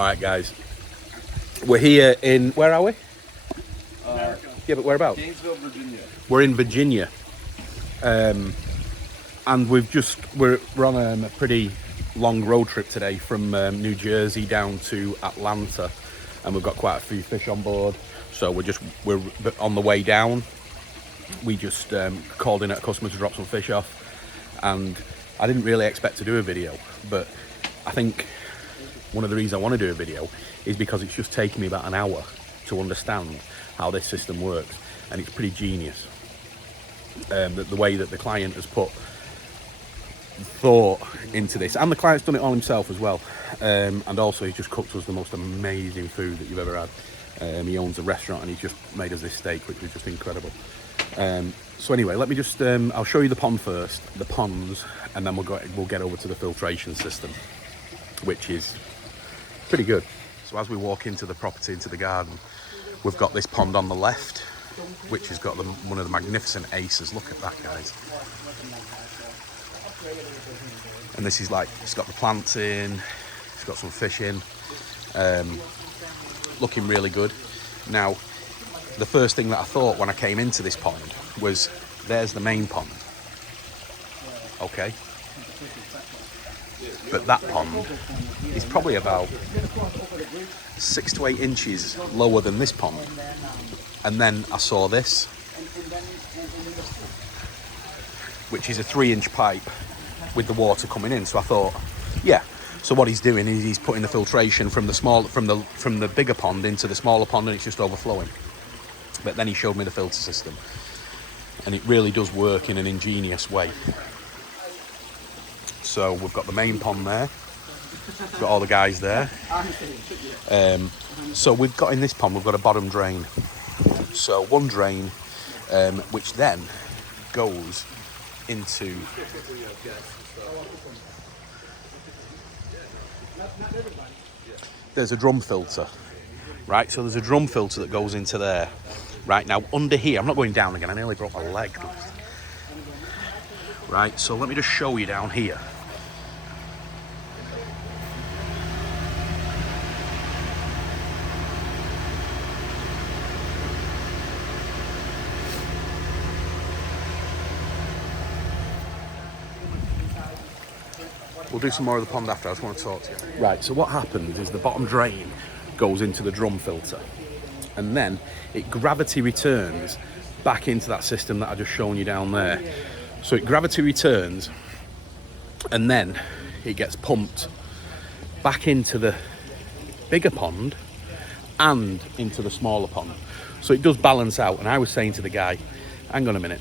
All right, guys. We're here in, where are we? Yeah, but whereabouts? Gainesville, Virginia. We're in Virginia. And we're on a pretty long road trip today from New Jersey down to Atlanta. And we've got quite a few fish on board. So we're on the way down. We just called in at a customer to drop some fish off. And I didn't really expect to do a video, but I think one of the reasons I want to do a video is because it's just taken me about an hour to understand how this system works, and it's pretty genius. The way that the client has put thought into this, and the client's done it all himself as well, and also he's just cooked us the most amazing food that you've ever had. He owns a restaurant and he's just made us this steak, which was just incredible. So anyway, let me just I'll show you the pond first, the ponds, and then we'll get over to the filtration system, which is pretty good. So as we walk into the property, into the garden, we've got this pond on the left, which has got one of the magnificent aces. Look at that, guys. And this is like, it's got the plants in, it's got some fish in, looking really good. Now, the first thing that I thought when I came into this pond was, there's the main pond, okay? But that pond is probably about 6 to 8 inches lower than this pond. And then I saw this, which is a 3-inch pipe with the water coming in. So I thought, yeah. So what he's doing is he's putting the filtration from the bigger pond into the smaller pond, and it's just overflowing. But then he showed me the filter system, and it really does work in an ingenious way. So we've got the main pond there, we've got all the guys there. So we've got, in this pond, we've got a bottom drain. So one drain, which then goes into there's a drum filter, right? So there's a drum filter that goes into there. Right, now under here, I'm not going down again, I nearly broke my leg. Right, so let me just show you down here. We'll do some more of the pond after, I just want to talk to you. Right, so what happens is the bottom drain goes into the drum filter, and then it gravity returns back into that system that I just shown you down there. So it gravity returns, and then it gets pumped back into the bigger pond and into the smaller pond. So it does balance out. And I was saying to the guy, hang on a minute,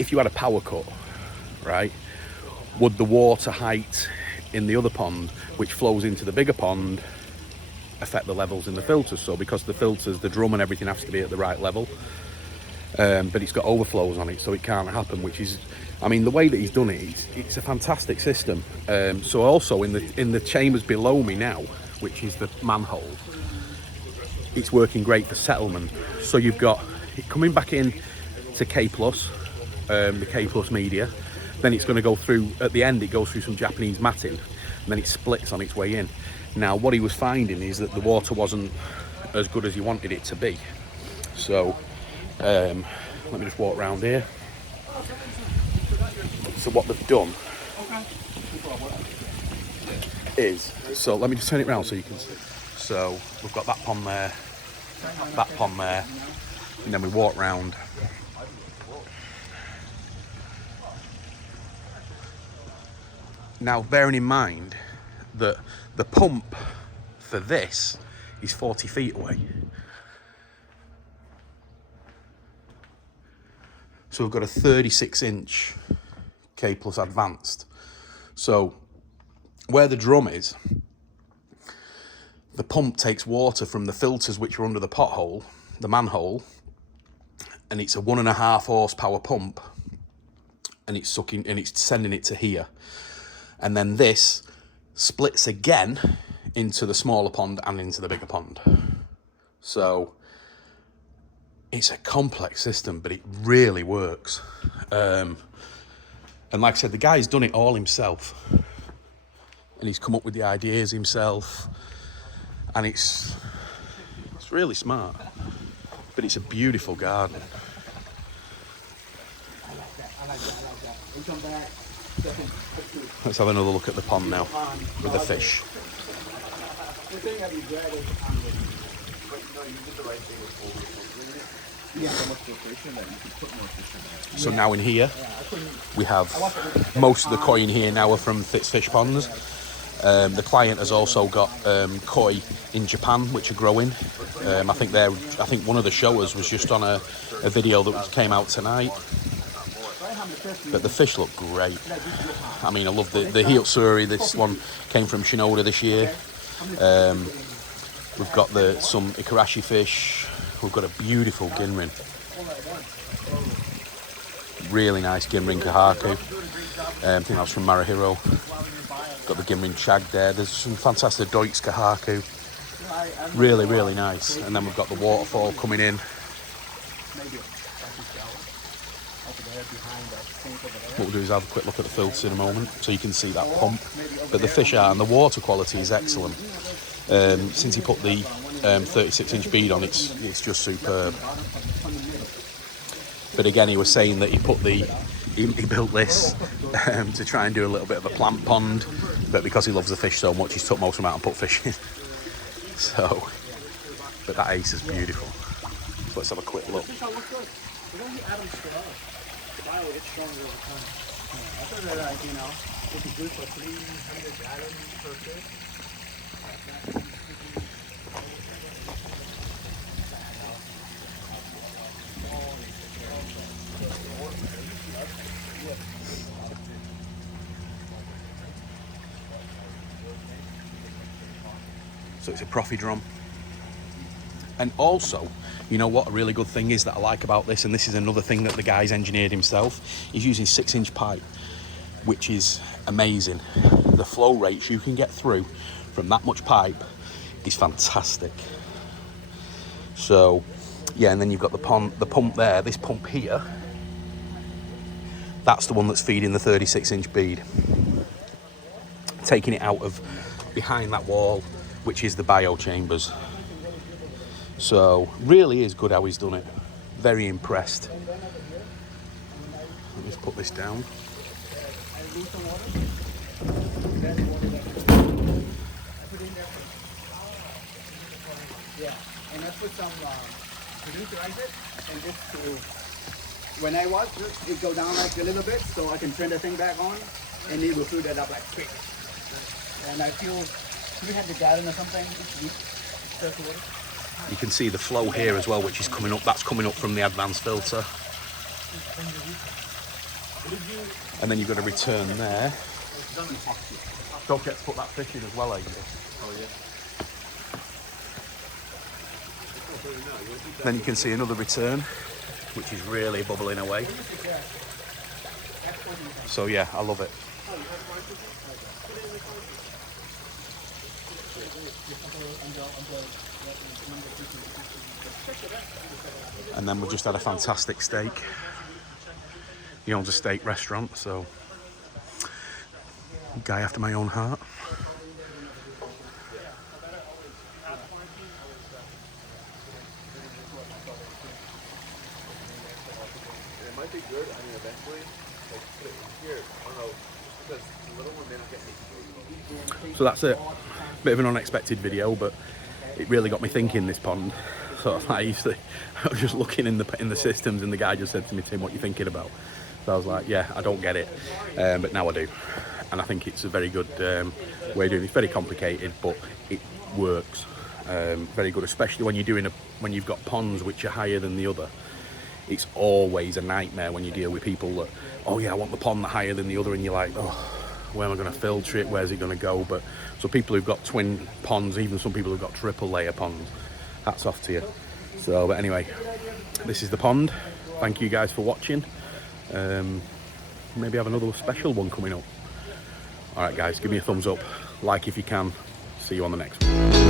if you had a power cut, right, would the water height in the other pond, which flows into the bigger pond, affect the levels in the filters? So because the filters, the drum and everything has to be at the right level, but it's got overflows on it, so it can't happen, which is, I mean, the way that he's done it, it's a fantastic system. So also in the chambers below me now, which is the manhole, it's working great for settlement. So you've got it coming back in to K+, the K+ media, then it's going to go through, at the end it goes through some Japanese matting, and then it splits on its way in. Now what he was finding is that the water wasn't as good as he wanted it to be. So let me just walk around here. So what they've done is, so let me just turn it around so you can see. So we've got that pond there, and then we walk round. Now, bearing in mind that the pump for this is 40 feet away. So we've got a 36-inch K+ advanced. So where the drum is, the pump takes water from the filters which are under the pothole, the manhole, and it's a 1.5 horsepower pump, and it's sucking and it's sending it to here. And then this splits again into the smaller pond and into the bigger pond. So it's a complex system, but it really works. And like I said, the guy's done it all himself, and he's come up with the ideas himself. And it's really smart, but it's a beautiful garden. Let's have another look at the pond now with the fish. So now in here we have most of the koi in here now are from Fitz Fish Ponds. The client has also got koi in Japan, which are growing. I think one of the showers was just on a video that came out tonight. But the fish look great. I mean, I love the Hiyotsuri. This one came from Shinoda this year. We've got some Ikarashi fish. We've got a beautiful Ginrin. Really nice Ginrin Kahaku. I think that was from Marahiro. Got the Ginrin Chag there. There's some fantastic Deutz Kahaku. Really, really nice. And then we've got the waterfall coming in. What we'll do is have a quick look at the filters in a moment so you can see that pump. But the fish are, and the water quality is excellent. Since he put the 36-inch bead on, it's just superb. But again, he was saying that he built this to try and do a little bit of a plant pond, but because he loves the fish so much, he's took most of them out and put fish in. So, but that ace is beautiful. So let's have a quick look. So it's a Profi drum. And also, you know what a really good thing is that I like about this, and this is another thing that the guy's engineered himself, he's using 6-inch pipe, which is amazing. The flow rates you can get through from that much pipe is fantastic. So, yeah, and then you've got the pump there, this pump here, that's the one that's feeding the 36-inch bead. Taking it out of behind that wall, which is the bio chambers. So really is good how he's done it. Very impressed. Let me just put this down. Yeah, and I put some producer and just to, when I wash it go down like a little bit so I can turn the thing back on and it will fill that up like quick. And I feel we had the garden or something each week. You can see the flow here as well, which is coming up. That's coming up from the advanced filter. And then you've got a return there. Don't forget to put that fish in as well, Adrian. Oh, yeah. Then you can see another return, which is really bubbling away. So yeah, I love it. And then we just had a fantastic steak. He owns a steak restaurant, so guy after my own heart. It might be good, I mean, eventually, like, put it in here. I don't know, because the little one may not get any. So that's it. Bit of an unexpected video, but it really got me thinking, this pond. So I was just looking in the systems, and the guy just said to me, Tim, what are you thinking about? So I was like, yeah, I don't get it, but now I do. And I think it's a very good way of doing it. It's very complicated, but it works. Very good, especially when when you've got ponds which are higher than the other. It's always a nightmare when you deal with people that, oh yeah, I want the pond higher than the other, and you're like, oh, where am I going to filter it? Where's it going to go? But so people who've got twin ponds, even some people who've got triple layer ponds, hats off to you. So, but anyway, this is the pond. Thank you guys for watching. Maybe have another special one coming up. All right, guys, give me a thumbs up, like if you can. See you on the next one.